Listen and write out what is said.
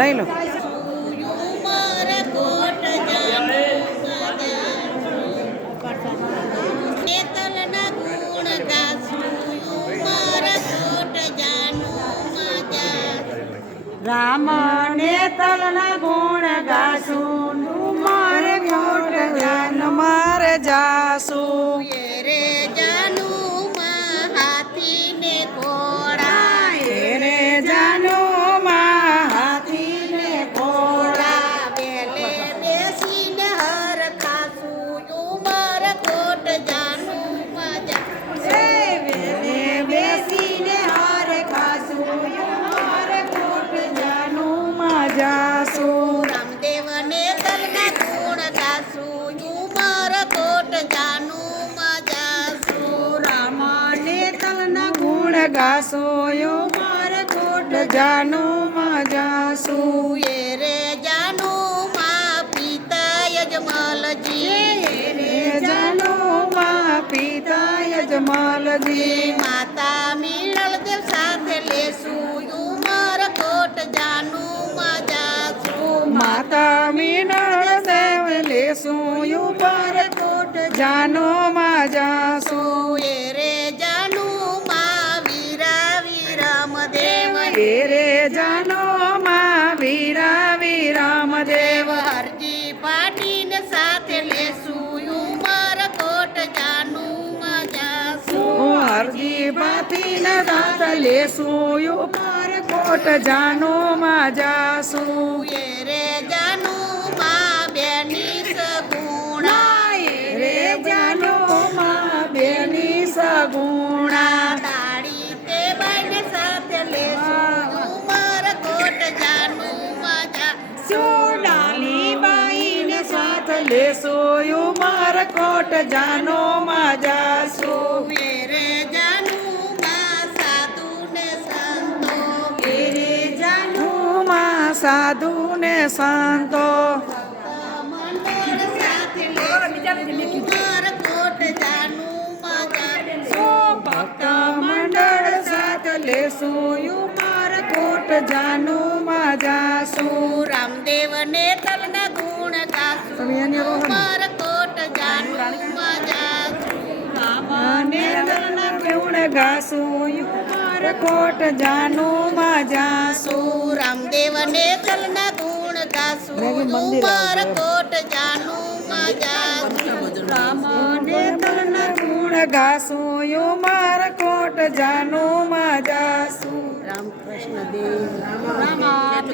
લઈ લો. રામ ને તલના ગુણ ગાશું મારે કોટ જાન મારે જાશું રે જાનું હાથી ને ઘોડા રે જાનો માં હાથી ને ઘોડા વેલે બેસીને હર ખાસું ઉમર કોટ જાનું મજા વેલે બેસીને હારે ખાશું મારે કોટ જાનું માં જાશું રામદેવ ને તલના ગુણ ગાશું ઉમર કોટ જાનું મજાશું રામ ને તલના ગુણ ગાશો મારે કોટ જાનું માં જાશું રે જાનું માં પિતા યજમલજી રે જાનો માં પિતા યજમાલજી માતા મીણલ દેવ સાથે લેશું ઉમર કોટ જાનું મજાશું માતા મીનળ દેવ લેશું ઉપર કોટ જાનો માં જાશું રે જાનું માં વીરા વિરમ દેવ રે જાનો માં વીરા વિરામ દેવ હરજી પાટીને સાથે લેશું ઉમર કોટ જાનું મજાશું હરજી પાથીને દાંત લેશું ઉપર કોટ જાનો માં જાશું રે જાનું માં બેની સગુણા રે જાનો માં બેની સગુણા તાળી તે બાઈને સાથે લેશું ઉમર કોટ જાનું મજા સોનાલી બાઈને સાથ લેશું ઉમર કોટ જાનો માં જાશું રે જાનું માં સાધુ ને સંતો રે જાનો માં સાધુ ને સંતો મંડળ સાથે લેશું ઉમર કોટ જાનું મજા ભક્ત મંડળ સાથ લેશું ઉમર કોટ જાનું માં જાશું રામદેવ ને તલના ગુણ ગાશું ઉમર કોટ જાનું મજા અને તલના ગુણ ગાશું ઉમર કોટ જાનું માં જાશું રામદેવ ને તલના ગુણ ગાશું ઉમર કોટ જાનું મજા રામને તલના ગુણ ગાશું ઉમર કોટ જાનું માં જાશું રામકૃષ્ણ દેવ